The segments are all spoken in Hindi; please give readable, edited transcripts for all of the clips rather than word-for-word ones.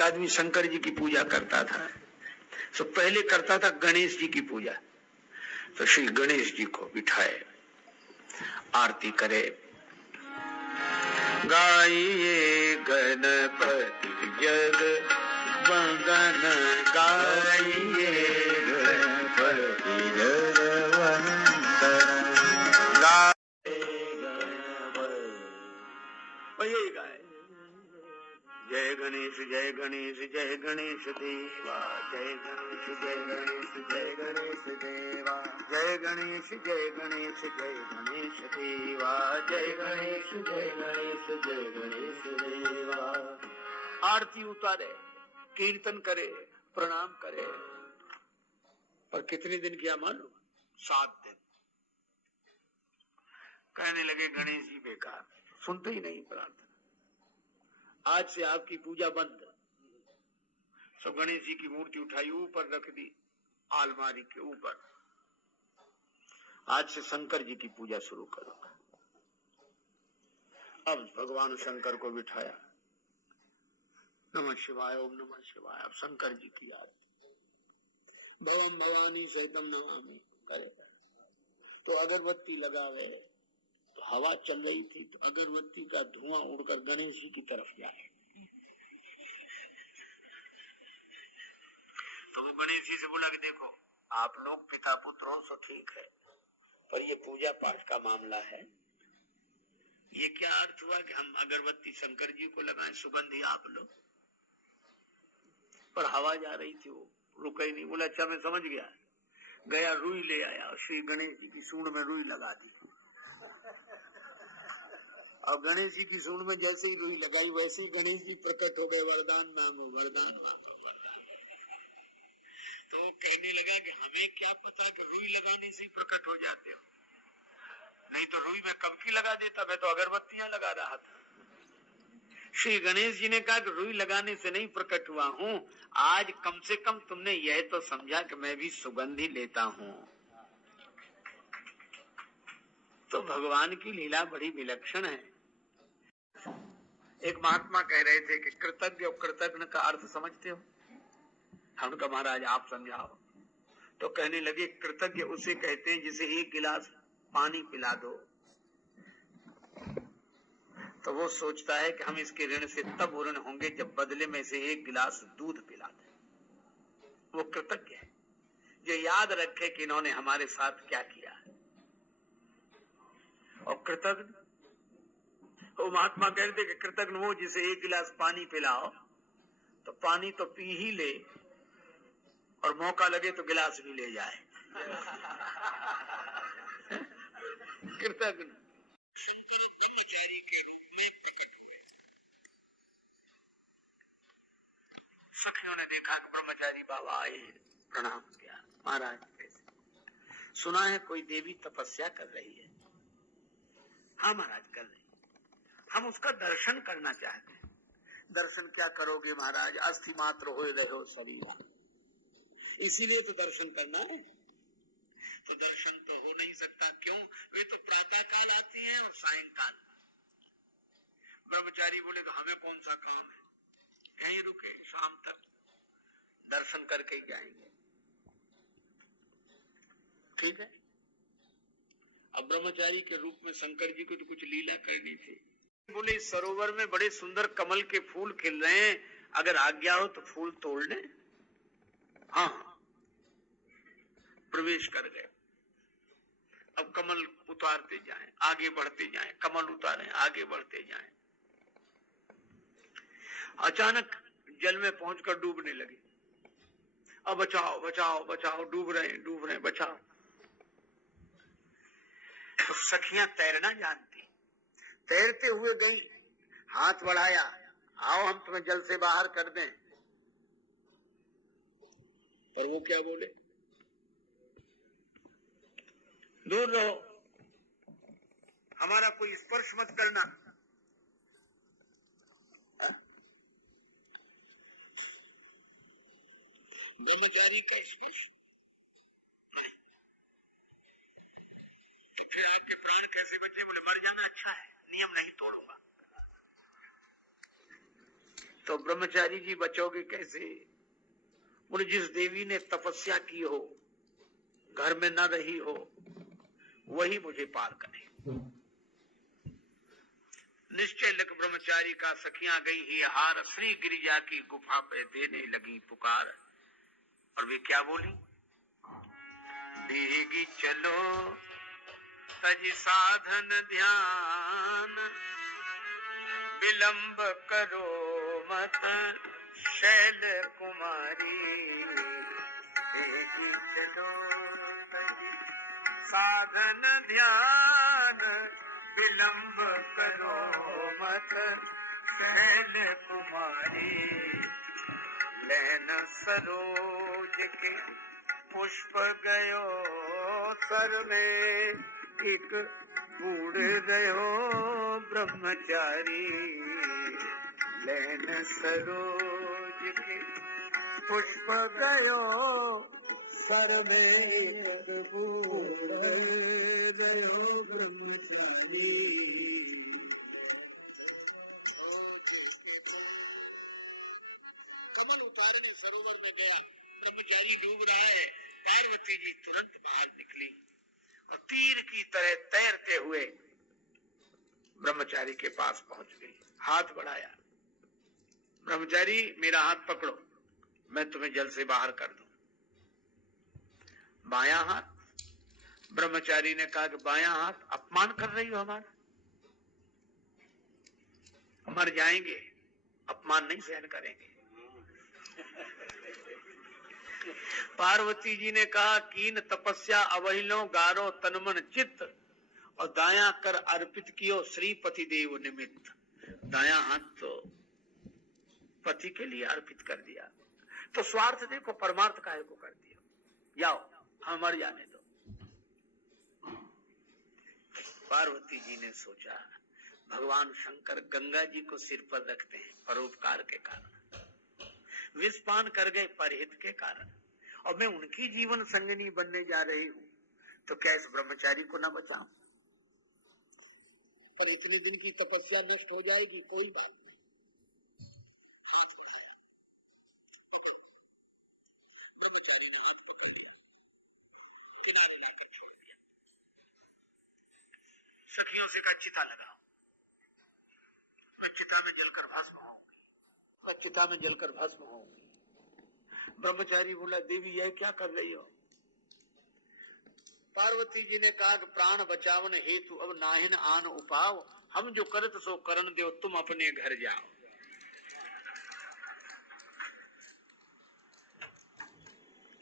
एक आदमी शंकर जी की पूजा करता था, तो पहले करता था गणेश जी की पूजा। तो श्री गणेश जी को बिठाए, आरती करे, गाइए गणपति जग वंदन, गाइए गणपति जग वंदन, गाए जय गणेश जय गणेश जय गणेश देवा, जय गणेश जय गणेश जय गणेश देवा, जय गणेश जय गणेश जय गणेश देवा, जय गणेश जय गणेश जय गणेश देवा। आरती उतारे, कीर्तन करे, प्रणाम करे। पर कितने दिन किया मालूम? 7 दिन। कहने लगे गणेश जी बेकार, सुनते ही नहीं प्रार्थना, आज से आपकी पूजा बंद। सब गणेश जी की मूर्ति उठाई, ऊपर रख दी, अलमारी के ऊपर। आज से शंकर जी की पूजा शुरू करो। अब भगवान शंकर को बिठाया, नमः शिवाय ओम नमः शिवाय। अब शंकर जी की आरती, भवम भवानी सहितम नमामि करेगा। तो अगरबत्ती लगावे, तो हवा चल रही थी, तो अगरबत्ती का धुआं उड़कर गणेश जी की तरफ जाए। तो वो गणेश जी से बोला कि देखो, आप लोग पिता पुत्र हो सो ठीक है, पर ये पूजा पाठ का मामला है। ये क्या अर्थ हुआ कि हम अगरबत्ती शंकर जी को लगाएं, सुगंधी आप लो? पर हवा जा रही थी, वो रुका ही नहीं। बोला अच्छा मैं समझ गया। गया रुई ले आया और श्री गणेश जी की सूंड में रुई लगा दी। और गणेश जी की सूंड में जैसे ही रुई लगाई, वैसे ही गणेश जी प्रकट हो गए, वरदान मांगो वरदान मांगो वरदान। तो कहने लगा कि हमें क्या पता कि रुई लगाने से ही प्रकट हो जाते हो, नहीं तो रुई में कब की लगा देता, मैं तो अगरबत्तियां लगा रहा था। श्री गणेश जी ने कहा कि रुई लगाने से नहीं प्रकट हुआ हूं, आज कम से कम तुमने यह तो समझा कि मैं भी सुगंधी लेता हूं। तो भगवान की लीला बड़ी विलक्षण है। एक महात्मा कह रहे थे कि कृतज्ञ और कृतज्ञ का अर्थ समझते हो? हम कहा महाराज आप समझाओ। तो कहने लगे कृतज्ञ उसे कहते हैं जिसे 1 गिलास पानी पिला दो तो वो सोचता है कि हम इसके ऋण से तब ऋण होंगे जब बदले में इसे 1 गिलास दूध पिला दे। वो कृतज्ञ है जो याद रखे कि इन्होंने हमारे साथ क्या किया है। और कृतज्ञ, वो महात्मा कहते कि कृतज्ञ वो जिसे 1 गिलास पानी पिलाओ तो पानी तो पी ही ले और मौका लगे तो गिलास भी ले जाए। कृतज्ञ। सखियों ने देखा कि ब्रह्मचारी बाबा आए, प्रणाम किया। महाराज कैसे? सुना है कोई देवी तपस्या कर रही है। हाँ महाराज कर रही, हम उसका दर्शन करना चाहते हैं। दर्शन क्या करोगे महाराज, अस्थि मात्र हो रहे हो शरीर, इसीलिए तो दर्शन करना है। तो दर्शन तो हो नहीं सकता, क्यों? वे तो प्रातः काल आती हैं और सायंकाल। ब्रह्मचारी बोले तो हमें कौन सा काम है, कहीं रुके, शाम तक दर्शन करके ही जाएंगे। ठीक है। अब ब्रह्मचारी के रूप में शंकर जी को तो कुछ लीला करनी थी। बोले सरोवर में बड़े सुंदर कमल के फूल खिल रहे हैं, अगर आज्ञा हो तो फूल तोड़ लें। हाँ, प्रवेश कर गए। अब कमल उतारते जाएं, आगे बढ़ते जाएं, कमल उतारें, आगे बढ़ते जाएं। अचानक जल में पहुंचकर डूबने लगे। अब बचाओ बचाओ बचाओ, डूब रहे बचाओ। तो सखियां तैरना जानती, तैरते हुए गई, हाथ बढ़ाया, आओ हम तुम्हें जल से बाहर कर दें। पर वो क्या बोले, दूर रहो, हमारा कोई स्पर्श मत करना। ब्रह्मचारी का स्पर्श प्राण कैसे बचे? बोले मर जाना अच्छा है, नियम नहीं तोड़ूंगा। तो ब्रह्मचारी जी बचोगे कैसे? बोले जिस देवी ने तपस्या की हो, घर में न रही हो, वही मुझे पार करे। निश्चय लग ब्रह्मचारी का सखियां गई ही हार, श्री गिरिजा की गुफा पे देने लगी पुकार। और वे क्या बोली? देगी चलो तज साधन ध्यान, विलंब करो मत शैल कुमारी। देगी चलो तज साधन ध्यान, विलंब करो मत शैल कुमारी। लेन सरोज के पुष्प गयो सर में, एक बूढ़ गयो ब्रह्मचारी। लेन सरोज के पुष्प गयो सर में, एक बूढ़ गयो ब्रह्मचारी। कमल उतारने सरोवर में गया, ब्रह्मचारी डूब रहा है। पार्वती जी तुरंत बाहर निकली और तीर की तरह तैरते हुए ब्रह्मचारी के पास पहुंच गई। हाथ बढ़ाया, ब्रह्मचारी मेरा हाथ पकड़ो, मैं तुम्हें जल से बाहर कर दूं। बायां हाथ, ब्रह्मचारी ने कहा कि बायां हाथ, अपमान कर रही हो हमारा, मर जाएंगे, अपमान नहीं सहन करेंगे। पार्वती जी ने कहा कीन तपस्या अवहिलो गारो तनमन चित्त, और दाया कर अर्पित कियो श्रीपति देव निमित्त। दाया हाथ तो पति के लिए अर्पित कर दिया, तो स्वार्थ देखो, परमार्थ काहे को कर दिया। जाओ हम मर जाने दो। पार्वती जी ने सोचा भगवान शंकर गंगा जी को सिर पर रखते हैं परोपकार के कारण, विषपान कर गए परहित के कारण, और मैं उनकी जीवन संगिनी बनने जा रही हूं, तो क्या इस ब्रह्मचारी को ना बचाऊं? पर इतने दिन की तपस्या नष्ट हो जाएगी, कोई बात नहीं। हाथ बढ़ाया, पकड़ो। ब्रह्मचारी ने हाथ पकड़ लिया, किनारे लाकर छोड़ दिया। सखियों से कहा चिता लगाओ, मैं चिता में जलकर भस्म होऊंगी, मैं चिता में जलकर भस्म होऊंगी। ब्रह्मचारी बोला देवी यह क्या कर रही हो? पार्वती जी ने कहा कि प्राण बचावन हेतु अब नाहिन आन उपाव, हम जो करत सो करन दो, तुम अपने घर जाओ।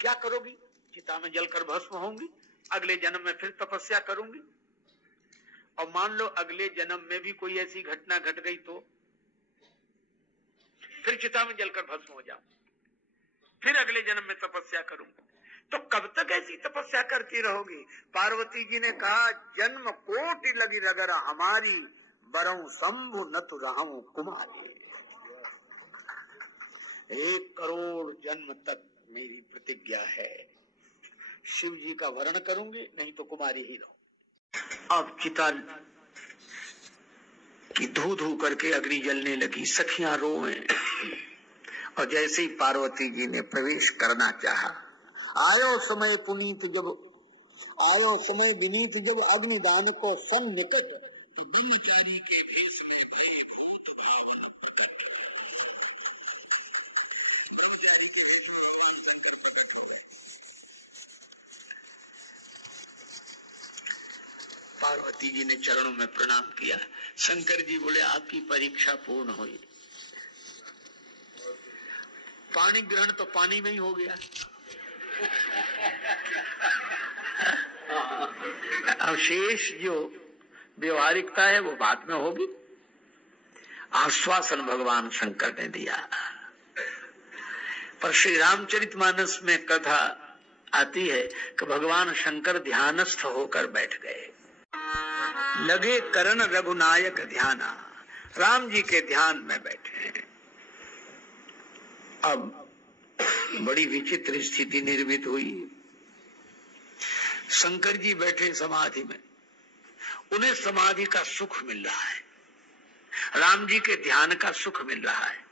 क्या करोगी? चिता में जलकर भस्म होंगी, अगले जन्म में फिर तपस्या करूंगी, और मान लो अगले जन्म में भी कोई ऐसी घटना घट गई तो फिर चिता में जलकर भस्म हो जाऊं, फिर अगले जन्म में तपस्या करूंगा। तो कब तक ऐसी तपस्या करती रहोगी? पार्वती जी ने कहा जन्म कोटि लगी रगर हमारी, बरऊ शंभु न तु रहूं कुमारी। 1 करोड़ जन्म तक मेरी प्रतिज्ञा है, शिव जी का वर्ण करूंगी, नहीं तो कुमारी ही रहूं। अब चिता की धू धू करके अग्नि जलने लगी, सखियां रोएं। और जैसे ही पार्वती जी ने प्रवेश करना चाहा, आयो समय पुनीत जब, आयो समय विनीत जब अग्निदान को सन्निकट, ब्रह्मचारी के भेष में भय भूत भावन पकड़ गए। पार्वती जी ने चरणों में प्रणाम किया। शंकर जी बोले आपकी परीक्षा पूर्ण हुई। पानी ग्रहण तो पानी में ही हो गया, अब शेष जो व्यवहारिकता है वो बाद में होगी। आश्वासन भगवान शंकर ने दिया। पर श्री रामचरितमानस में कथा आती है कि भगवान शंकर ध्यानस्थ होकर बैठ गए, लगे करण रघुनायक ध्याना, राम जी के ध्यान में बैठे हैं। अब बड़ी विचित्र स्थिति निर्मित हुई। शंकर जी बैठे समाधि में, उन्हें समाधि का सुख मिल रहा है, राम जी के ध्यान का सुख मिल रहा है।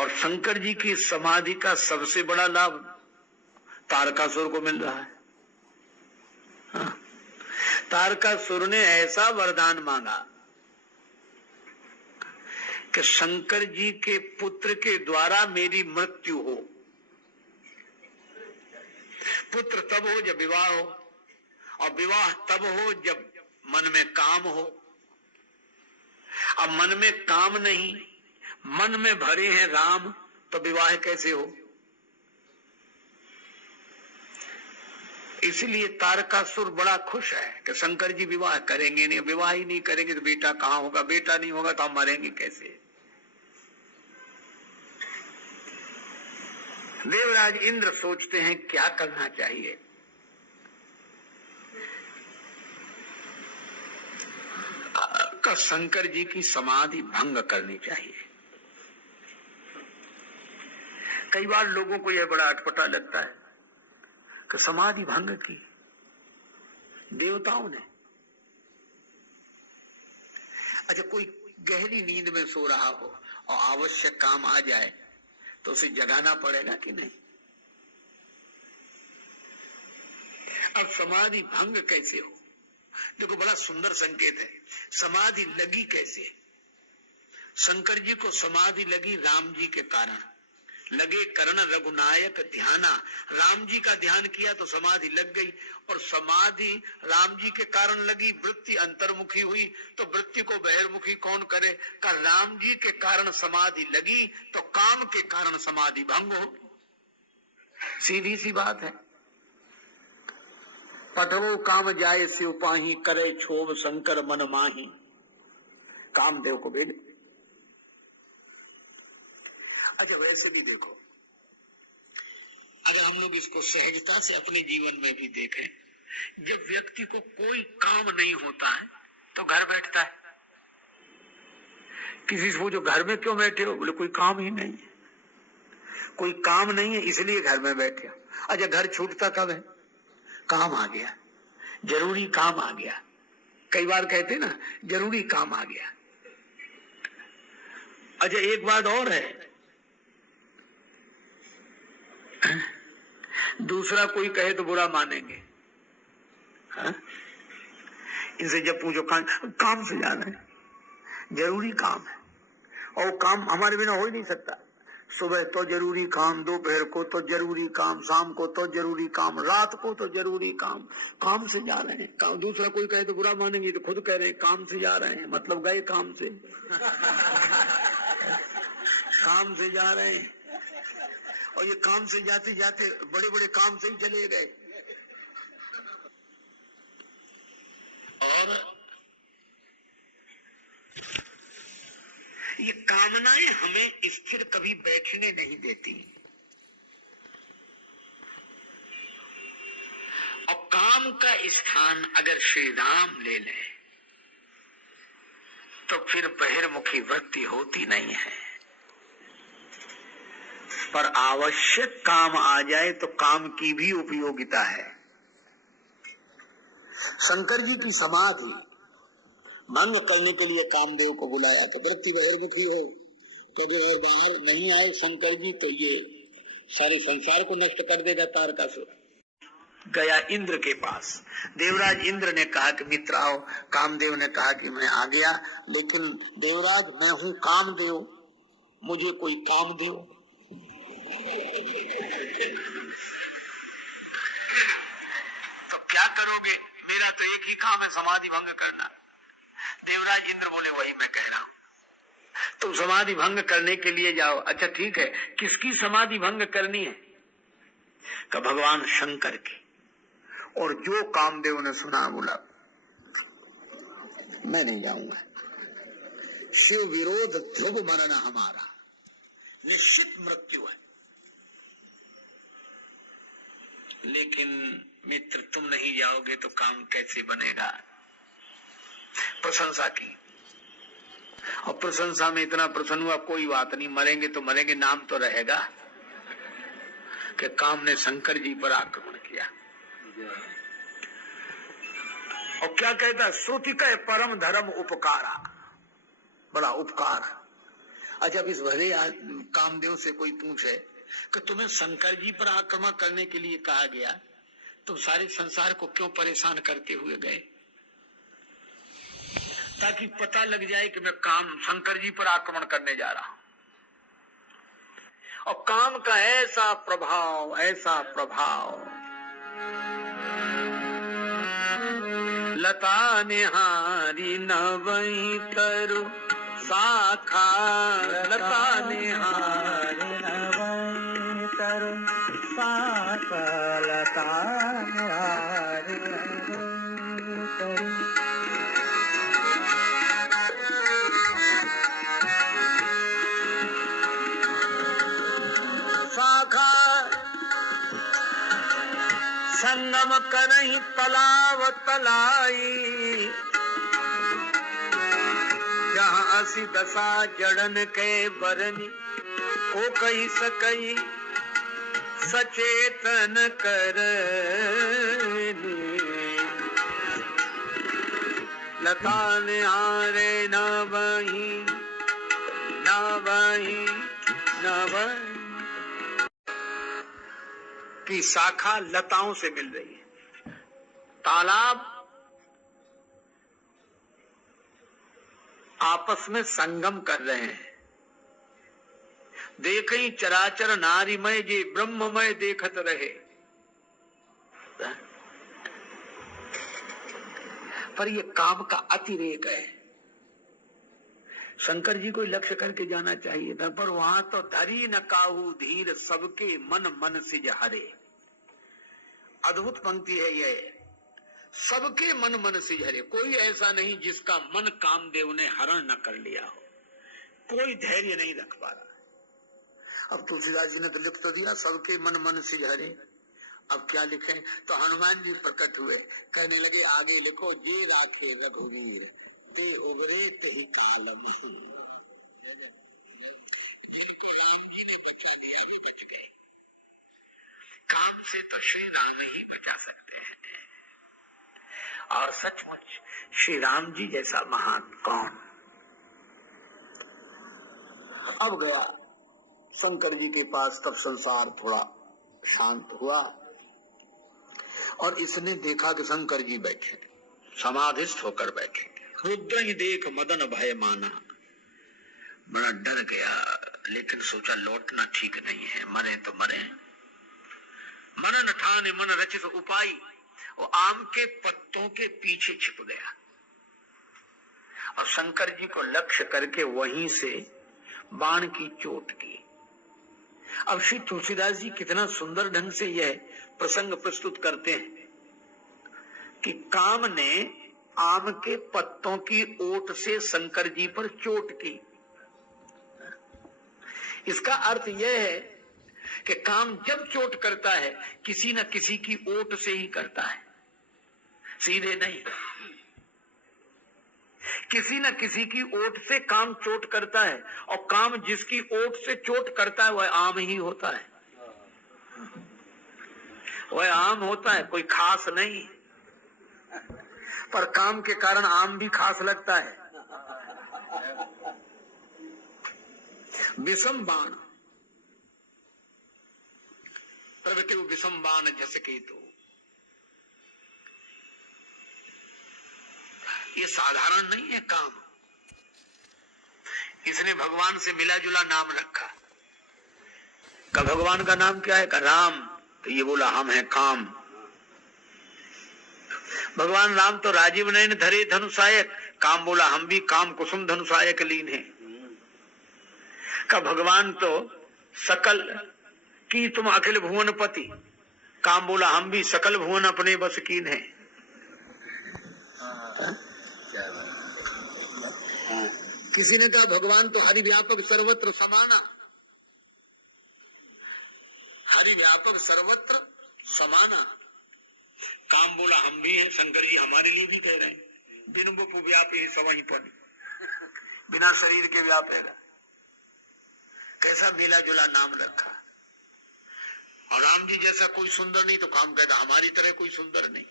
और शंकर जी की समाधि का सबसे बड़ा लाभ तारकासुर को मिल रहा है। हाँ। तारकासुर ने ऐसा वरदान मांगा कि शंकर जी के पुत्र के द्वारा मेरी मृत्यु हो। पुत्र तब हो जब विवाह हो, और विवाह तब हो जब मन में काम हो। अब मन में काम नहीं, मन में भरे हैं राम, तो विवाह कैसे हो? इसलिए तारकासुर बड़ा खुश है कि शंकर जी विवाह करेंगे नहीं, विवाह ही नहीं करेंगे तो बेटा कहां होगा, बेटा नहीं होगा तो हम मरेंगे कैसे। देवराज इंद्र सोचते हैं क्या करना चाहिए। का शंकर जी की समाधि भंग करनी चाहिए। कई बार लोगों को यह बड़ा अटपटा लगता है कि समाधि भंग की देवताओं ने। अच्छा, कोई गहरी नींद में सो रहा हो और आवश्यक काम आ जाए तो उसे जगाना पड़ेगा कि नहीं? अब समाधि भंग कैसे हो? देखो, बड़ा सुंदर संकेत है। समाधि लगी कैसे? शंकर जी को समाधि लगी राम जी के कारण। लगे करण रघुनायक ध्याना, राम जी का ध्यान किया तो समाधि लग गई। और समाधि राम जी के कारण लगी, वृत्ति अंतर्मुखी हुई, तो वृत्ति को बहिर्मुखी कौन करे? का राम जी के कारण समाधि लगी तो काम के कारण समाधि भंग हो। सीधी सी बात है। पठवो काम जाए शिव पाही, करे क्षोभ शंकर मन माही। कामदेव को भेज। अच्छा, वैसे भी देखो, अगर हम लोग इसको सहजता से अपने जीवन में भी देखें, जब व्यक्ति को कोई काम नहीं होता है तो घर बैठता है। किसी से पूछो घर में क्यों बैठे हो? बोले कोई काम ही नहीं है। कोई काम नहीं है इसलिए घर में बैठे हो। अच्छा, घर छूटता कब है? काम आ गया, जरूरी काम आ गया। कई बार कहते ना, जरूरी काम आ गया। अच्छा, एक बात और है, दूसरा कोई कहे तो बुरा मानेंगे। हाँ? इनसे जब पूछो काम से जाना है, जरूरी काम है, और काम हमारे बिना हो ही नहीं सकता। सुबह तो जरूरी काम, दोपहर को तो जरूरी काम, शाम को तो जरूरी काम, रात को तो जरूरी काम। काम से जा रहे हैं। काम दूसरा कोई कहे तो बुरा मानेंगे, तो खुद कह रहे हैं काम से जा रहे हैं, मतलब गए काम से। काम से जा रहे हैं, और ये काम से जाते जाते बड़े बड़े काम से ही चले गए। और ये कामनाएं हमें स्थिर कभी बैठने नहीं देती। और काम का स्थान अगर श्री राम ले लें तो फिर बहिर्मुखी वृत्ति होती नहीं है। पर आवश्यक काम आ जाए तो काम की भी उपयोगिता है। शंकर जी की समाधि भंग करने के लिए कामदेव को बुलाया कि वृत्ति बहिर्मुखी हो, तो जो बाहर नहीं आए शंकर जी तो ये सारे संसार को नष्ट कर देगा तारकासुर। गया इंद्र के पास। देवराज इंद्र ने कहा कि मित्र आओ। कामदेव ने कहा कि मैं आ गया, लेकिन देवराज मैं हूँ कामदेव, मुझे कोई काम दो। तो क्या करोगे? मेरा तो एक ही काम है, समाधि भंग करना। देवराज इंद्र बोले वही मैं कह रहा हूं, तुम समाधि भंग करने के लिए जाओ। अच्छा ठीक है, किसकी समाधि भंग करनी है? का भगवान शंकर की। और जो कामदेव ने सुना बोला मैं नहीं जाऊंगा। शिव विरोध ध्रुव मरना हमारा, निश्चित मृत्यु है। लेकिन मित्र तुम नहीं जाओगे तो काम कैसे बनेगा? प्रशंसा की, और प्रशंसा में इतना प्रसन्न हुआ, कोई बात नहीं, मरेंगे तो मरेंगे, नाम तो रहेगा कि काम ने शंकर जी पर आक्रमण किया। और क्या कहता? श्रुति कहे परम धर्म उपकारा, बड़ा उपकार। अच्छा, अब इस भले कामदेव से कोई पूछे कि तुम्हें शंकर जी पर आक्रमण करने के लिए कहा गया, तुम सारे संसार को क्यों परेशान करते हुए गए? ताकि पता लग जाए कि मैं काम शंकर जी पर आक्रमण करने जा रहा हूं। और काम का ऐसा प्रभाव, ऐसा प्रभाव, लता निहारी नवई तरु शाखा, लता निहारी नवई तरु शाखा, लता निहारी नवई तरु शाखा, संगम करही तलाव तलाई, जहाँ असी दशा जड़न के बरनी, ओ कही सकई सचेतन करनी, लता निहारे न वही, न वही, न वही की शाखा लताओं से मिल रही है। तालाब आपस में संगम कर रहे हैं। देखई चराचर नारीमय जे ब्रह्ममय देखत रहे। पर ये काम का अतिरेक है। शंकर जी को लक्ष्य करके जाना चाहिए था, पर वहां तो धरी न काहू धीर, सबके मन मन सिज हरे। अद्भुत पंक्ति है ये, सबके मन मन सिज हरे। कोई ऐसा नहीं जिसका मन कामदेव ने हरण न कर लिया हो, कोई धैर्य नहीं रख पा रहा। अब तुलसीदास जी ने तो लिख तो दिया सबके मन मन सिज हरे, अब क्या लिखें? तो हनुमान जी प्रकट हुए, कहने लगे आगे लिखो, जे राखे रघुवीर ते उबरे तेहि कालम। काम से तो श्री राम ही बचा सकते हैं, और सचमुच श्री राम जी जैसा महान कौन? अब गया शंकर जी के पास, तब संसार थोड़ा शांत हुआ और इसने देखा कि शंकर जी बैठे, समाधिस्थ होकर बैठे। रुद्र ही देख मदन भय माना, बड़ा डर गया, लेकिन सोचा लौटना ठीक नहीं है, मरे तो मरे। मनन ठाने मन रचित उपाय, वो आम के पत्तों के पीछे छिप गया और शंकर जी को लक्ष्य करके वहीं से बाण की चोट की। अब श्री तुलसीदास जी कितना सुंदर ढंग से यह प्रसंग प्रस्तुत करते हैं कि काम ने आम के पत्तों की ओट से शंकर जी पर चोट की। इसका अर्थ यह है कि काम जब चोट करता है किसी न किसी की ओट से ही करता है, सीधे नहीं। किसी न किसी की ओट से काम चोट करता है, और काम जिसकी ओट से चोट करता है वह आम ही होता है, वह आम होता है, कोई खास नहीं। पर काम के कारण आम भी खास लगता है। विषम बाण प्रवृत्ति विषम बाण जसके, तो ये साधारण नहीं है काम। इसने भगवान से मिला जुला नाम रखा। का भगवान का नाम क्या है? का राम। तो ये बोला हम हैं काम। भगवान राम तो राजीव नयन धरे धनुषायक, काम बोला हम भी काम कुसुम धनुषायक लीन है। का भगवान तो सकल की तुम अखिल भुवन पति, काम बोला हम भी सकल भुवन अपने बस कीन है। किसी ने कहा भगवान तो हरि व्यापक सर्वत्र समाना, हरि व्यापक सर्वत्र समाना, काम बोला हम भी हैं। शंकर जी हमारे लिए भी कह रहे हैं, बिन बुप व्यापी सवहीं पन, बिना शरीर के व्यापेगा। कैसा मिला जुला नाम रखा। और राम जी जैसा कोई सुंदर नहीं, तो काम कहता हमारी तरह कोई सुंदर नहीं।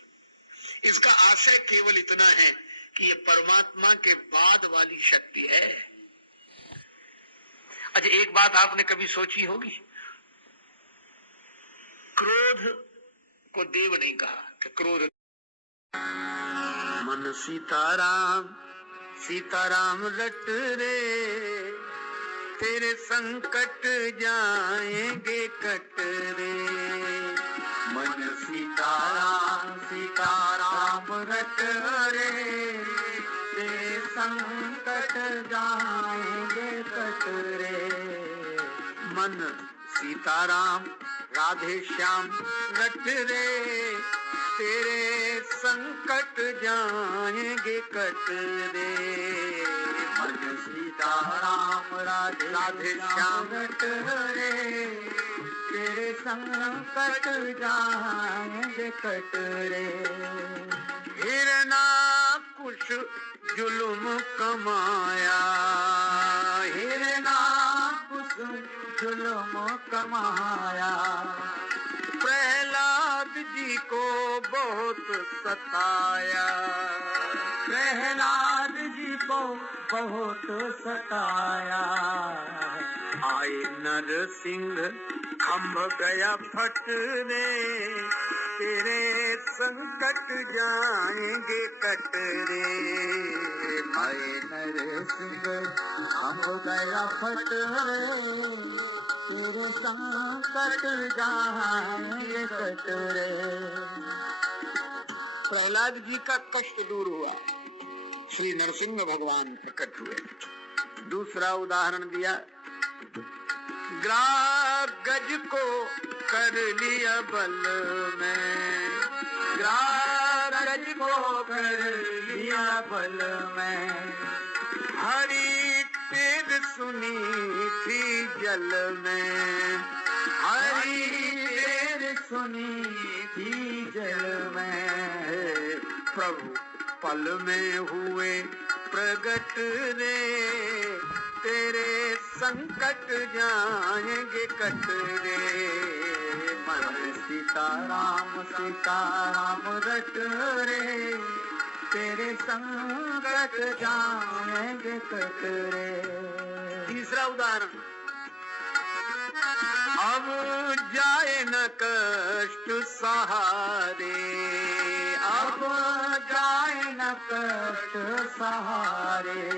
इसका आशय केवल इतना है कि ये परमात्मा के बाद वाली शक्ति है। अच्छा, एक बात आपने कभी सोची होगी, क्रोध को देव नहीं कहा कि क्रोध। मन सीताराम सीताराम रट रे, तेरे संकट जाएंगे कट रे। मन सीताराम सीताराम रट रे, तेरे संकट जाएंगे कट रे। मन सीताराम राधे श्याम रट रे, तेरे संकट जाएंगे कट रे। मन सीताराम राधे श्याम रट रे, तेरे संकट जाएंगे कट रे। हिरणाकुश जुल्म कमाया, हिरणाकुश जुल्म कमाया, प्रहलाद जी को बहुत सताया, प्रहलाद जी को बहुत सताया। आए नरसिंह खम्भ गया फट रे, तेरे संकट जाएंगे कट रे। आए नरसिंह खम्भ गया फट रे, तेरे संकट जाएंगे कट रे। प्रहलाद जी का कष्ट दूर हुआ, श्री नरसिंह भगवान प्रकट हुए। दूसरा उदाहरण दिया, ग्राह गज को कर लिया बल में, ग्राह गज को कर लिया बल में, हरि तेर सुनी थी जल में, हरि तेर सुनी थी जल में। प्रभु पल में हुए प्रगट रे, तेरे संकट जाएंगे कट रे। मन सीताराम सीताराम रट रे, तेरे संकट जाएंगे कट रे। तीसरा उदाहरण, अब जाए न कष्ट सहारे, अब जाए न कष्ट सहारे,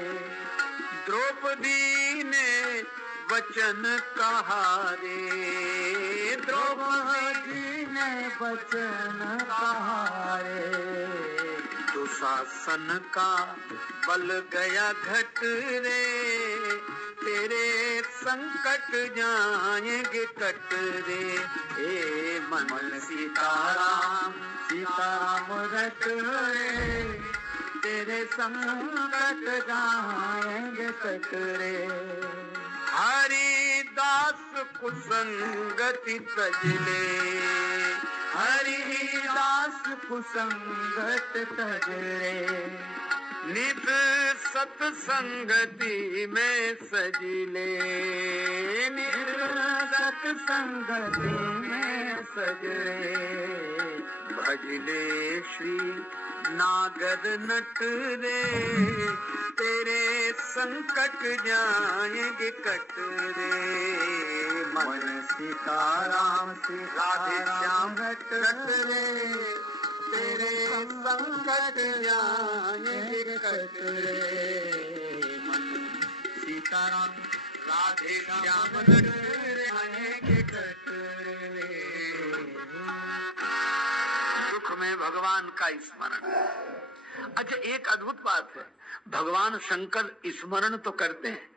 द्रौपदी ने वचन कहा रे, द्रौपदी ने वचन कहा रे। दुशासन का बल गया घट रे, तेरे संकट जाएंगे कट रे। हे मन सीताराम सीताराम रट रे, तेरे संकट जाएंगे कट रे। हरिदास कुसंगति तजले, हरिदास कुसंगत तजरे, नित सत्संगति में सजले, नित सत्संगति में सजरे। भजले श्री नागर नट रे, तेरे संकट जाएंगे कट रे। मन सीताराम राधे श्याम रट रे, तेरे संकट जाएंगे कट रे। मन सीताराम राधे श्याम रट रे, जाएंगे कट रे। दुख में भगवान का स्मरण। अच्छा, एक अद्भुत बात है, भगवान शंकर स्मरण तो करते हैं,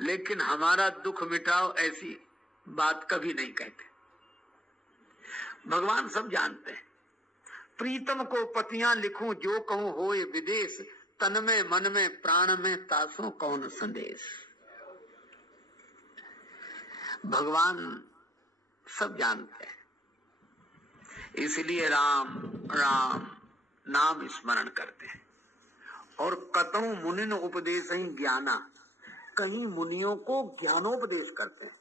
लेकिन हमारा दुख मिटाओ ऐसी बात कभी नहीं कहते। भगवान सब जानते हैं। प्रीतम को पतियां लिखूं जो कहूं होए विदेश, तन में मन में प्राण में तासों कौन संदेश। भगवान सब जानते हैं, इसलिए राम राम नाम स्मरण करते हैं। और कतहु मुनिन उपदेश ही ज्ञाना, कहीं मुनियों को ज्ञानोपदेश करते हैं।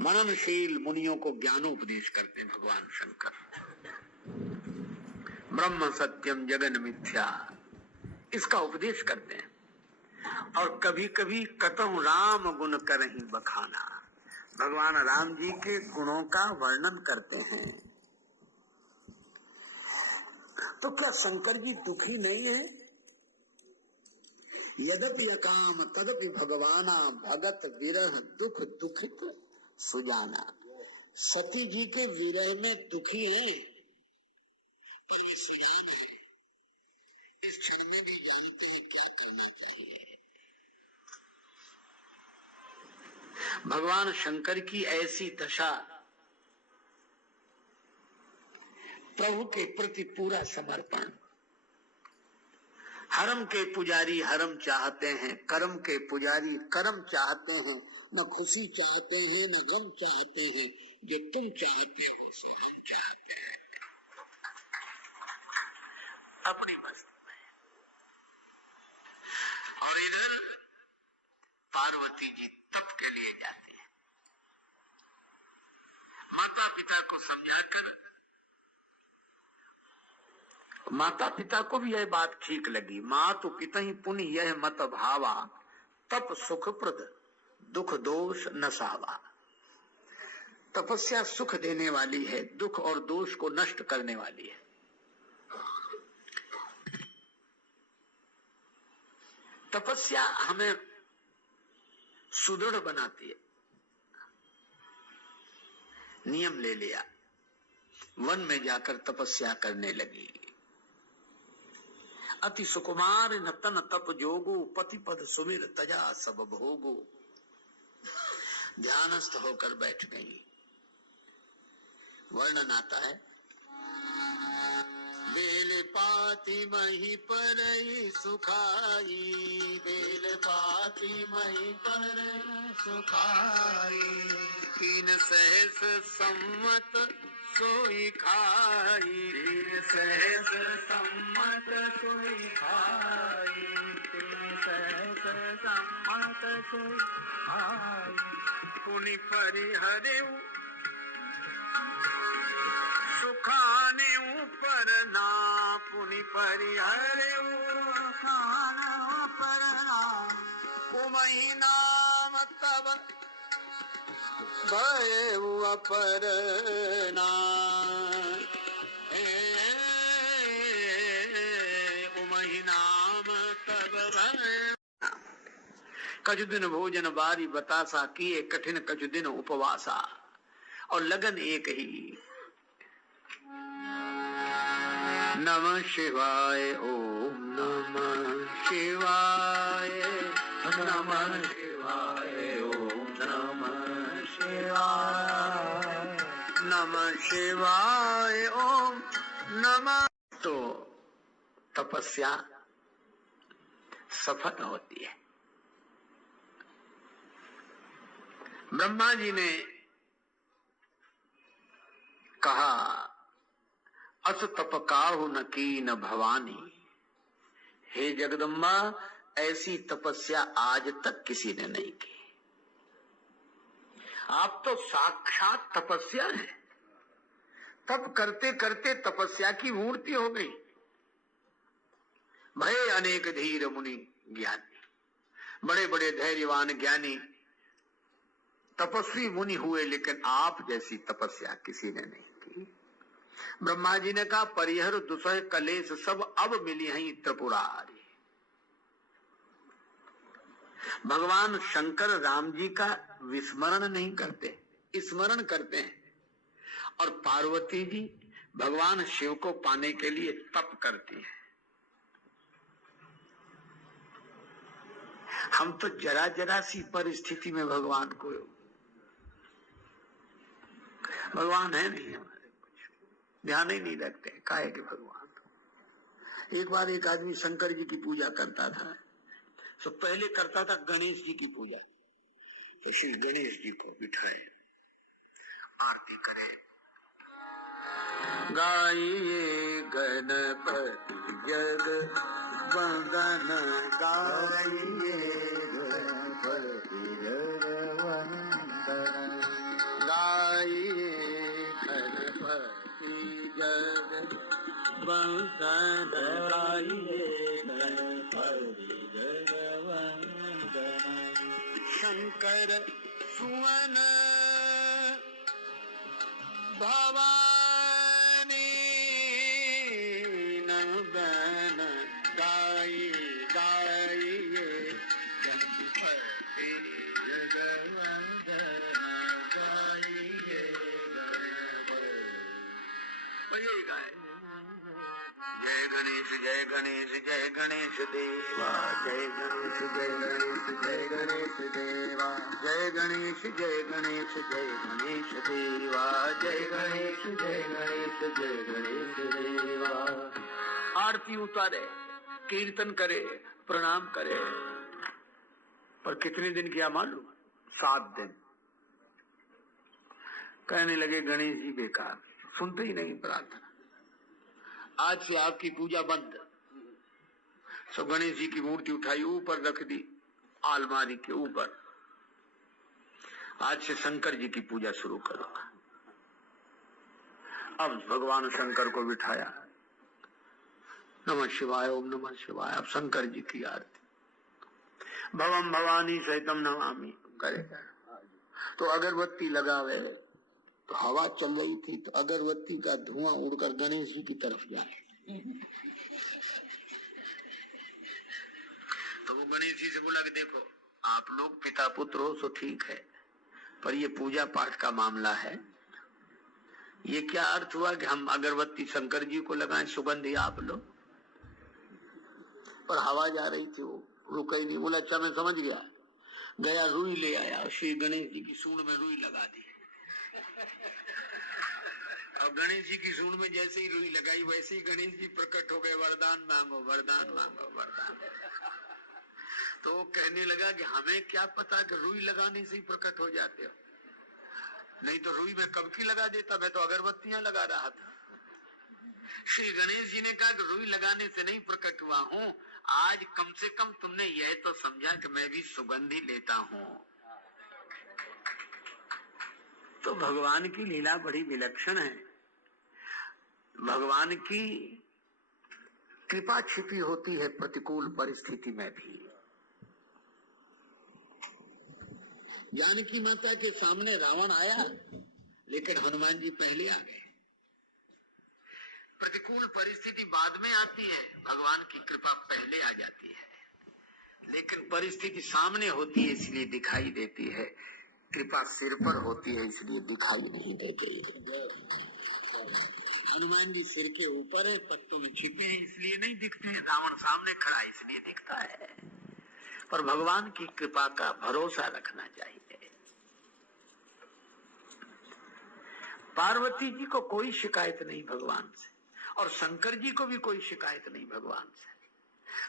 मननशील मुनियों को ज्ञानोपदेश करते हैं भगवान शंकर। ब्रह्म सत्यम जगन मिथ्या, इसका उपदेश करते हैं। और कभी कभी कतहु राम गुण करहि बखाना, भगवान राम जी के गुणों का वर्णन करते हैं। तो क्या शंकर जी दुखी नहीं है? यद्यपि अकाम तदपि भगवाना, भगत विरह दुख दुखित सुजाना। सती जी के विरह में दुखी हैं, पर वे सुजान हैं। इस क्षण में भी जानते हैं क्या करना चाहिए। भगवान शंकर की ऐसी दशा, प्रभु के प्रति पूरा समर्पण। हरम के पुजारी हरम चाहते हैं, कर्म के पुजारी कर्म चाहते हैं। न खुशी चाहते हैं न गम चाहते हैं, जो तुम चाहते हो सो हम चाहते हैं। अपनी मस्ती में। और इधर पार्वती जी तप के लिए जाती है। माता पिता को समझाकर, माता पिता को भी यह बात ठीक लगी। मातु पितहि पुनि यह मत भावा, तप सुखप्रद दुख दोष नसावा। तपस्या सुख देने वाली है, दुख और दोष को नष्ट करने वाली है। तपस्या हमें सुदृढ़ बनाती है। नियम ले लिया, वन में जाकर तपस्या करने लगी। अति सुकुमार न तन तप जोगो, पति पद सुमिर तजा सब भोगो। ध्यानस्थ होकर बैठ गई। वर्णन आता है, बेल पाती मही पर सुखाई, बेल पाती मही पर सुखाई। तीन सहस सम्मत सोई खाई, तीन सहस सम्मत सोई खाई, तीन सहस सम्मत सोई खाई। पुनि परिहरे सुखाने ऊपर ना, पुनि परिहरे सुखाने ऊपर ना। ओ महीनाम तब भय अपर ना, ओ महीनाम तब भय। कछु दिन भोजन बारी बतासा, किए कठिन कछु दिन उपवासा। और लगन एक ही। नमः शिवाय ओम नमः शिवाय, नमः शिवाय ओम नमः शिवाय, नमः शिवाय ओम नमः। तो तपस्या सफल होती है। ब्रह्मा जी ने कहा, अस तप काहु न की न भवानी। हे जगदम्बा, ऐसी तपस्या आज तक किसी ने नहीं की। आप तो साक्षात तपस्या है। तप करते करते तपस्या की मूर्ति हो गई। भय अनेक धीर मुनि ज्ञानी, बड़े बड़े धैर्यवान ज्ञानी तपस्वी मुनि हुए, लेकिन आप जैसी तपस्या किसी ने नहीं की। ब्रह्मा जी ने कहा, परिहर दुसह कलेश सब अब मिली हैं त्रिपुरारी। भगवान शंकर राम जी का विस्मरण नहीं करते, स्मरण करते हैं। और पार्वती जी भगवान शिव को पाने के लिए तप करती है। हम तो जरा जरा सी परिस्थिति में भगवान को, भगवान है नहीं हमारे, कुछ ध्यान ही नहीं रखते। काहे के भगवान। एक बार एक आदमी शंकर जी की पूजा करता था, तो पहले करता था गणेश जी की पूजा। तो श्री गणेश जी को बिठाए, आरती करे। गाइए गणपति जग वंदन, गाइए गणपति जग वंदन, गाइए गणपति जग वंदन, गाइए गणपति जग वंदन। शंकर सुवन भवानी नंदन गाई गाइए गणपति जगवंदन गाइए गणपति। यही गाए जय गणेश जय गणेश जय गणेश देवा जय गणेश जय गणेश जय गणेश देवा जय गणेश जय गणेश जय गणेश देवा जय गणेश जय गणेश जय गणेश देवा। आरती उतारे, कीर्तन करे, प्रणाम करे, पर कितने दिन किया मालूम? 7 दिन। कहने लगे गणेश जी बेकार, सुनते ही नहीं प्रार्थना, आज से आपकी पूजा बंद। सब गणेश जी की मूर्ति उठाई ऊपर रख दी अलमारी के ऊपर, आज से शंकर जी की पूजा शुरू करो। अब भगवान शंकर को बिठाया, नमः शिवाय ओम नमः शिवाय। अब शंकर जी की आरती, भवम भवानी सहितम नमामि करेगा। तो अगरबत्ती लगावे, तो हवा चल रही थी, तो अगरबत्ती का धुआं उड़कर गणेश जी की तरफ जाए। तो वो गणेश जी से बोला कि देखो आप लोग पिता पुत्र हो तो ठीक है, पर ये पूजा पाठ का मामला है, ये क्या अर्थ हुआ कि हम अगरबत्ती शंकर जी को लगाएं, सुगंधी आप लो। पर हवा जा रही थी, वो रुका ही नहीं। बोला अच्छा मैं समझ गया। गया रुई ले आया, श्री गणेश जी की सूंड में रुई लगा दी। अब गणेश जी की सूंड में जैसे ही रुई लगाई वैसे ही गणेश जी प्रकट हो गए, वरदान मांगो वरदान मांगो वरदान। तो कहने लगा कि हमें क्या पता कि रुई लगाने से ही प्रकट हो जाते हो, नहीं तो रुई में कब की लगा देता, मैं तो अगरबत्तियां लगा रहा था। श्री गणेश जी ने कहा कि रुई लगाने से नहीं प्रकट हुआ हूं, आज कम से कम तुमने यह तो समझा कि मैं भी सुगंधी लेता हूं। तो भगवान की लीला बड़ी विलक्षण है। भगवान की कृपा छिपी होती है प्रतिकूल परिस्थिति में भी। जानकी माता के सामने रावण आया, लेकिन हनुमान जी पहले आ गए। प्रतिकूल परिस्थिति बाद में आती है, भगवान की कृपा पहले आ जाती है। लेकिन परिस्थिति सामने होती है इसलिए दिखाई देती है, कृपा सिर पर होती है इसलिए दिखाई नहीं देती। हनुमान जी सिर के ऊपर है, पत्तों में छिपे हैं इसलिए नहीं दिखते हैं, रावण सामने खड़ा है इसलिए दिखता है। पर भगवान की कृपा का भरोसा रखना चाहिए। पार्वती जी को कोई शिकायत नहीं भगवान से, और शंकर जी को भी कोई शिकायत नहीं भगवान से।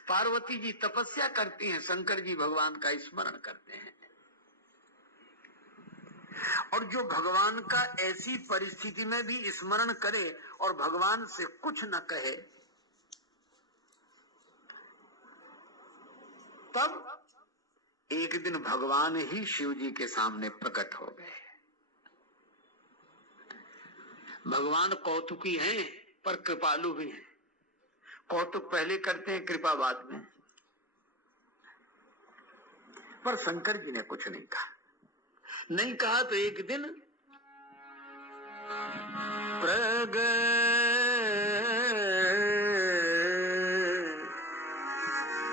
पार्वती जी तपस्या करती हैं, शंकर जी भगवान का स्मरण करते हैं। और जो भगवान का ऐसी परिस्थिति में भी स्मरण करे और भगवान से कुछ न कहे, तब एक दिन भगवान ही शिव जी के सामने प्रकट हो गए। भगवान कौतुकी हैं पर कृपालु भी हैं। कौतुक पहले करते हैं, कृपा बाद में। पर शंकर जी ने कुछ नहीं कहा। नहीं कहा तो एक दिन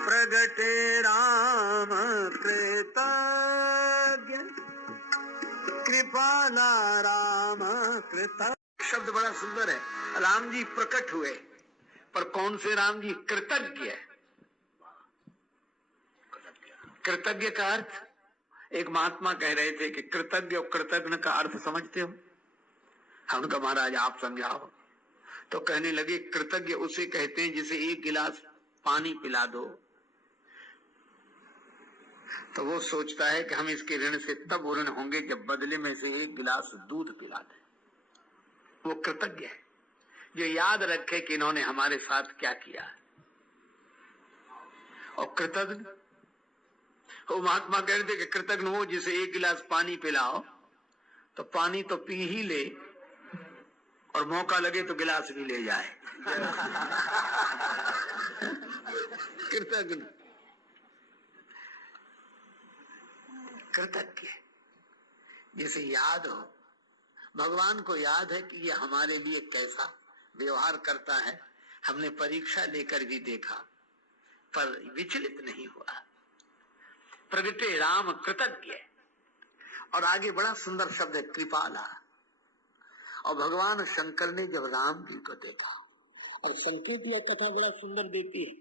प्रगटे राम कृतज्ञ कृपाला राम कृतज्ञ। शब्द बड़ा सुंदर है। राम जी प्रकट हुए, पर कौन से राम जी? कृतज्ञ। कृतज्ञ का अर्थ, एक महात्मा कह रहे थे कि कृतज्ञ और कृतज्ञ का अर्थ समझते हो? उनका महाराज आप समझाओ। तो कहने लगे कृतज्ञ उसे कहते हैं जिसे एक गिलास पानी पिला दो तो वो सोचता है कि हम इसके ऋण से तब ऋण होंगे जब बदले में से एक गिलास दूध पिला दें। वो कृतज्ञ है जो याद रखे कि इन्होंने हमारे साथ क्या किया। और कृतज्ञ, वो महात्मा कहते कि कृतज्ञ वो जिसे एक गिलास पानी पिलाओ तो पानी तो पी ही ले और मौका लगे तो गिलास भी ले जाए। कृतज्ञ। कृतज्ञ, जिसे याद हो, भगवान को याद है कि ये हमारे लिए कैसा व्यवहार करता है। हमने परीक्षा लेकर भी देखा पर विचलित नहीं हुआ। प्रगटे राम कृतज्ञ। और आगे बड़ा सुंदर शब्द है कृपाला। और भगवान शंकर ने जब राम जी को देखा, और संकेत यह कथा बड़ा सुंदर देती है।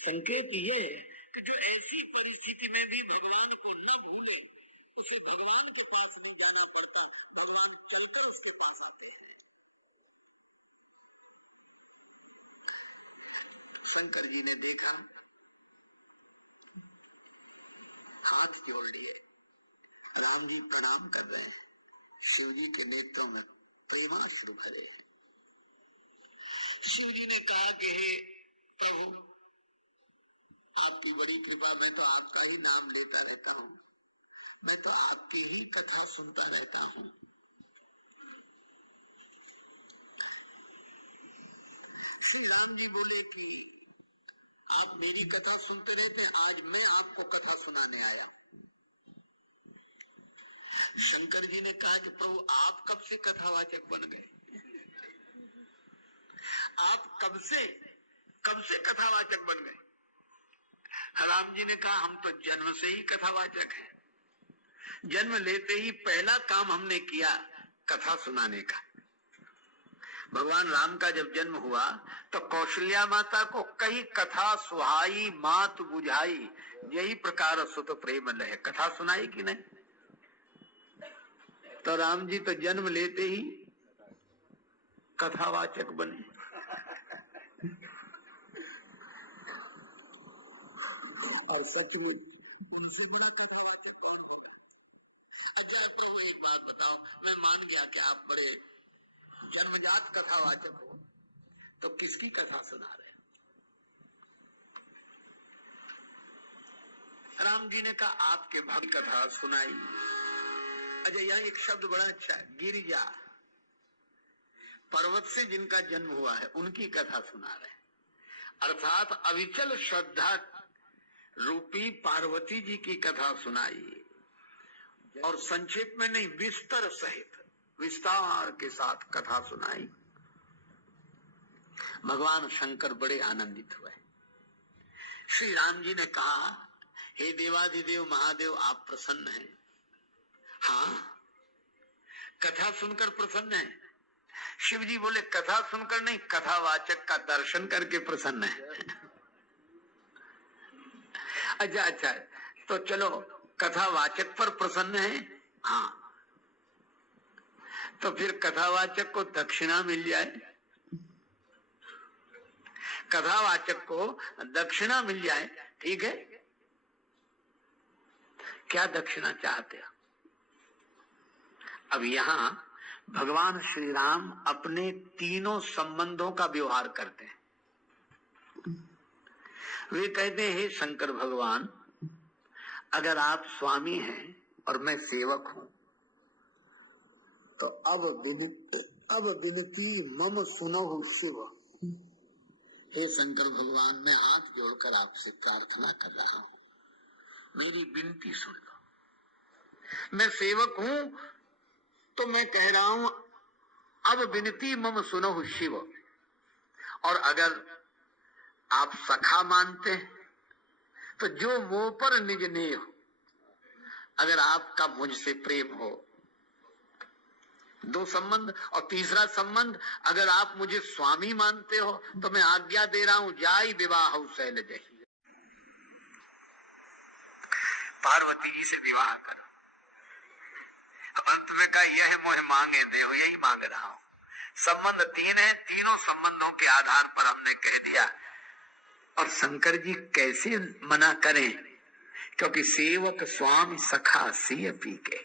संकेत ये है कि जो ऐसी परिस्थिति में भी भगवान को न भूले, उसे भगवान के पास नहीं जाना पड़ता, भगवान चलकर उसके पास आते हैं। शंकर जी ने देखा, हाथ जोड़ लिए, राम जी प्रणाम कर रहे हैं, शिव जी के नेत्रों में प्रेमाश्रु भरे हैं। शिव जी ने कहा कि हे प्रभु, आपकी बड़ी कृपा, मैं तो आपका ही नाम लेता रहता हूँ, मैं तो आपकी ही कथा सुनता रहता हूँ। श्री राम जी बोले कि आप मेरी कथा सुनते रहते, आज मैं आपको कथा सुनाने आया। शंकर जी ने कहा कि प्रभु, आप कब से कथावाचक बन गए? आप कब से कथावाचक बन गए? राम जी ने कहा, हम तो जन्म से ही कथावाचक हैं। जन्म लेते ही पहला काम हमने किया कथा सुनाने का। भगवान राम का जब जन्म हुआ तो कौशल्या माता को कई कथा सुहाई मात बुझाई, यही प्रकार सुत प्रेम लहे, कथा सुनाई कि नहीं? तो राम जी तो जन्म लेते ही कथावाचक बने। और सचमुच उनसे बड़ा कथावाचक कौन होगा? अच्छा तो एक बात बताओ, मैं मान गया कि आप बड़े जन्मजात कथावाचक हो, तो किसकी कथा सुना रहे? राम जी ने कहा आपके भक्त कथा सुनाई। अच्छा, यहाँ एक शब्द बड़ा अच्छा है, गिरिजा, पर्वत से जिनका जन्म हुआ है उनकी कथा सुना रहे, अर्थात अविचल श्रद्धा रूपी पार्वती जी की कथा सुनाई। और संक्षेप में नहीं, विस्तार सहित, विस्तार के साथ कथा सुनाई। भगवान शंकर बड़े आनंदित हुए। श्री राम जी ने कहा, हे देवाधिदेव महादेव, आप प्रसन्न हैं? हाँ, कथा सुनकर प्रसन्न है। शिव जी बोले, कथा सुनकर नहीं, कथावाचक का दर्शन करके प्रसन्न है। अच्छा, तो चलो, कथावाचक पर प्रसन्न है? हाँ, तो फिर कथावाचक को दक्षिणा मिल जाए, कथावाचक को दक्षिणा मिल जाए, ठीक है? क्या दक्षिणा चाहते हो? अब यहाँ भगवान श्री राम अपने तीनों संबंधों का व्यवहार करते हैं। वे कहते हैं, हे शंकर भगवान, अगर आप स्वामी हैं और मैं सेवक हूं, तो अब विनती मम सुनो शिव। हे शंकर भगवान, मैं हाथ जोड़कर आपसे प्रार्थना कर रहा हूं, मेरी विनती सुन लो। मैं सेवक हूं तो मैं कह रहा हूं, अब विनती मम सुनो शिव। और अगर आप सखा मानते हैं तो जो मोह पर निज नेह, अगर आपका मुझसे प्रेम हो, दो संबंध। और तीसरा संबंध, अगर आप मुझे स्वामी मानते हो तो मैं आज्ञा दे रहा हूं, जाई विवाह शैल जय, पार्वती जी से विवाह करो। अब अंत में कहा, यह मोह मांगे दे हो, यही मांग रहा हूं। संबंध तीन है, तीनों संबंधों के आधार पर हमने कह दिया। और शंकर जी कैसे मना करें, क्योंकि सेवक स्वामी सखा सिय पी के।